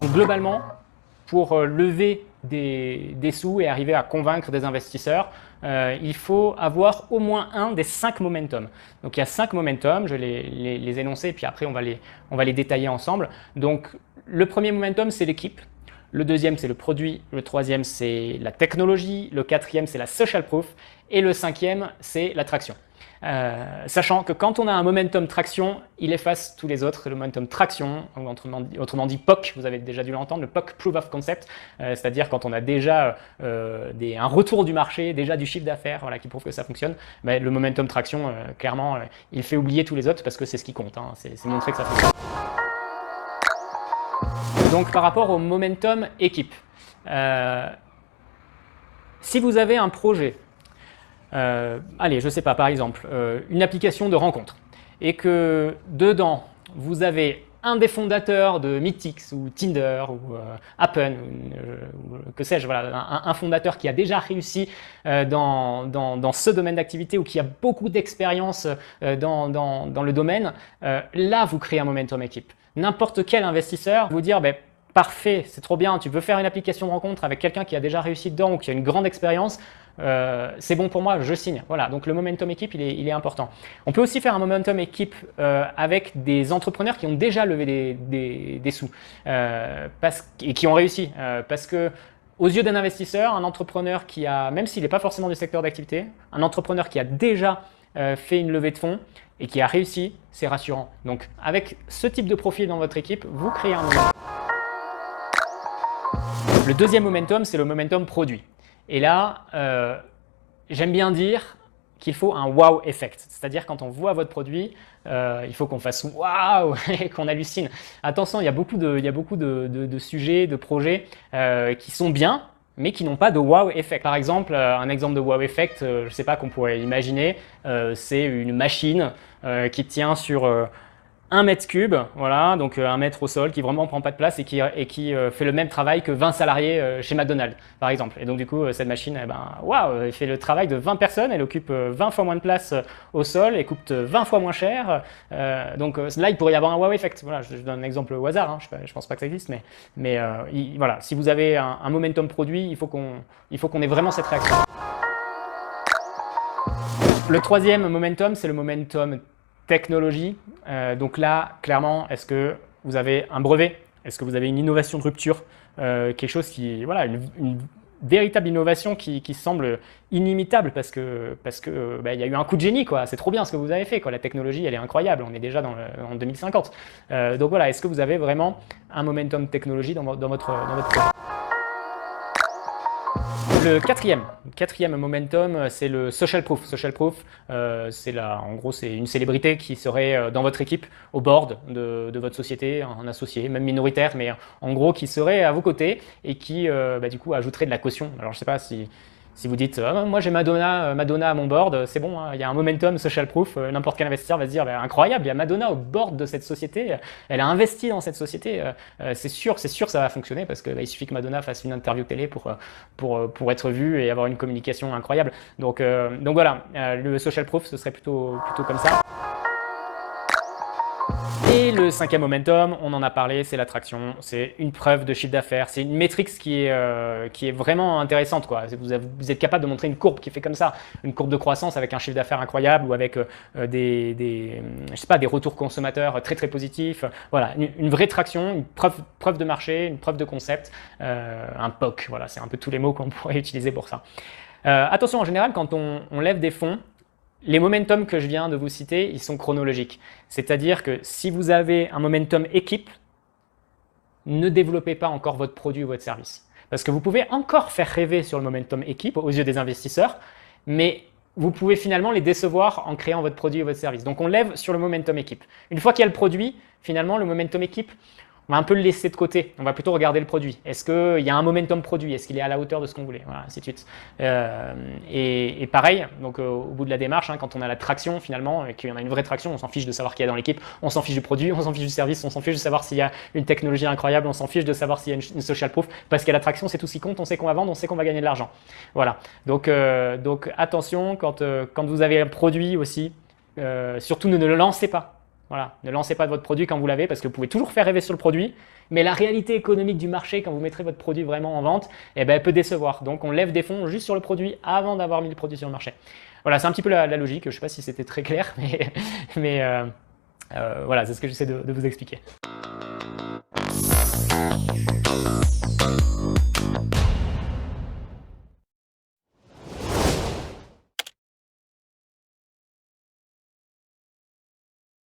Donc, globalement, pour lever des sous et arriver à convaincre des investisseurs, il faut avoir au moins un des 5 momentum. Donc il y a 5 momentum, je les énoncer et puis après on va les détailler ensemble. Donc le premier momentum c'est l'équipe, le deuxième c'est le produit, le troisième c'est la technologie, le quatrième c'est la social proof et le cinquième c'est l'attraction. Sachant que quand on a un momentum traction, il efface tous les autres. Le momentum traction, ou autrement dit POC, vous avez déjà dû l'entendre, le POC, Proof of Concept, c'est-à-dire quand on a déjà un retour du marché, déjà du chiffre d'affaires voilà, qui prouve que ça fonctionne, ben, le momentum traction, clairement, il fait oublier tous les autres parce que c'est ce qui compte, hein, c'est montrer que ça fonctionne. Donc par rapport au momentum équipe, si vous avez un projet, allez, je ne sais pas, par exemple, une application de rencontre, et que dedans, vous avez un des fondateurs de Meetix ou Tinder ou Appen, ou que sais-je, voilà, un fondateur qui a déjà réussi dans ce domaine d'activité ou qui a beaucoup d'expérience dans le domaine, là, vous créez un momentum équipe. N'importe quel investisseur vous dire, ben, parfait, c'est trop bien, tu veux faire une application de rencontre avec quelqu'un qui a déjà réussi dedans ou qui a une grande expérience, c'est bon pour moi, je signe. Voilà, donc le momentum équipe, il est important. On peut aussi faire un momentum équipe avec des entrepreneurs qui ont déjà levé des sous et qui ont réussi. Parce que aux yeux d'un investisseur, un entrepreneur qui a, même s'il n'est pas forcément du secteur d'activité, un entrepreneur qui a déjà fait une levée de fonds et qui a réussi, c'est rassurant. Donc avec ce type de profil dans votre équipe, vous créez un momentum. Le deuxième momentum, c'est le momentum produit. Et là, j'aime bien dire qu'il faut un wow effect. C'est-à-dire quand on voit votre produit, il faut qu'on fasse waouh et qu'on hallucine. Attention, il y a beaucoup de sujets, de projets qui sont bien, mais qui n'ont pas de wow effect. Par exemple, un exemple de wow effect, je ne sais pas qu'on pourrait imaginer, c'est une machine qui tient sur 1 mètre cube, voilà, donc 1 mètre au sol, qui vraiment prend pas de place et qui fait le même travail que 20 salariés chez McDonald's, par exemple. Et donc du coup, cette machine, waouh, elle fait le travail de 20 personnes, elle occupe 20 fois moins de place au sol et coûte 20 fois moins cher. Donc là, il pourrait y avoir un wow effect. Voilà, je donne un exemple au hasard, hein, je pense pas que ça existe, mais voilà, si vous avez un momentum produit, il faut qu'on ait vraiment cette réaction. Le troisième momentum, c'est le momentum technologie. Donc là, clairement, est-ce que vous avez un brevet? Est-ce que vous avez une innovation de rupture? Quelque chose qui, voilà, une véritable innovation qui semble inimitable parce que y a eu un coup de génie, quoi. C'est trop bien ce que vous avez fait, quoi. La technologie, elle est incroyable. On est déjà en 2050. Donc voilà, est-ce que vous avez vraiment un momentum technologie dans votre projet? Le quatrième momentum, c'est le social proof. Social proof, en gros, c'est une célébrité qui serait dans votre équipe, au board de votre société, un associé, même minoritaire, mais en gros qui serait à vos côtés et qui, du coup, ajouterait de la caution. Alors, je ne sais pas si vous dites, moi j'ai Madonna à mon board, c'est bon, hein, il y a un momentum social proof, n'importe quel investisseur va se dire, incroyable, il y a Madonna au board de cette société, elle a investi dans cette société, c'est sûr que ça va fonctionner parce qu'il suffit que Madonna fasse une interview télé pour être vue et avoir une communication incroyable. Donc voilà, le social proof, ce serait plutôt comme ça. Et le cinquième momentum, on en a parlé, c'est l'attraction. C'est une preuve de chiffre d'affaires. C'est une métrique qui est vraiment intéressante, quoi. Vous êtes capable de montrer une courbe qui fait comme ça, une courbe de croissance avec un chiffre d'affaires incroyable ou avec je sais pas, des retours consommateurs très très positifs. Voilà, une vraie traction, une preuve de marché, une preuve de concept, un POC. Voilà, c'est un peu tous les mots qu'on pourrait utiliser pour ça. Attention, en général, quand on lève des fonds, les momentum que je viens de vous citer, ils sont chronologiques. C'est-à-dire que si vous avez un momentum équipe, ne développez pas encore votre produit ou votre service. Parce que vous pouvez encore faire rêver sur le momentum équipe aux yeux des investisseurs, mais vous pouvez finalement les décevoir en créant votre produit ou votre service. Donc on lève sur le momentum équipe. Une fois qu'il y a le produit, finalement le momentum équipe, on va un peu le laisser de côté. On va plutôt regarder le produit. Est-ce qu'il y a un momentum produit? Est-ce qu'il est à la hauteur de ce qu'on voulait? Voilà, ainsi de suite. Et pareil, donc au bout de la démarche, hein, quand on a la traction finalement, et qu'il y en a une vraie traction, on s'en fiche de savoir qui y a dans l'équipe, on s'en fiche du produit, on s'en fiche du service, on s'en fiche de savoir s'il y a une technologie incroyable, on s'en fiche de savoir s'il y a une social proof, parce qu'il y a la traction, c'est tout ce qui compte, on sait qu'on va vendre, on sait qu'on va gagner de l'argent. Voilà. Donc attention, quand vous avez un produit aussi, surtout ne le lancez pas. Voilà, ne lancez pas votre produit quand vous l'avez parce que vous pouvez toujours faire rêver sur le produit, mais la réalité économique du marché quand vous mettrez votre produit vraiment en vente, eh ben, elle peut décevoir. Donc on lève des fonds juste sur le produit avant d'avoir mis le produit sur le marché. Voilà, c'est un petit peu la logique. Je ne sais pas si c'était très clair, mais voilà, c'est ce que j'essaie de vous expliquer.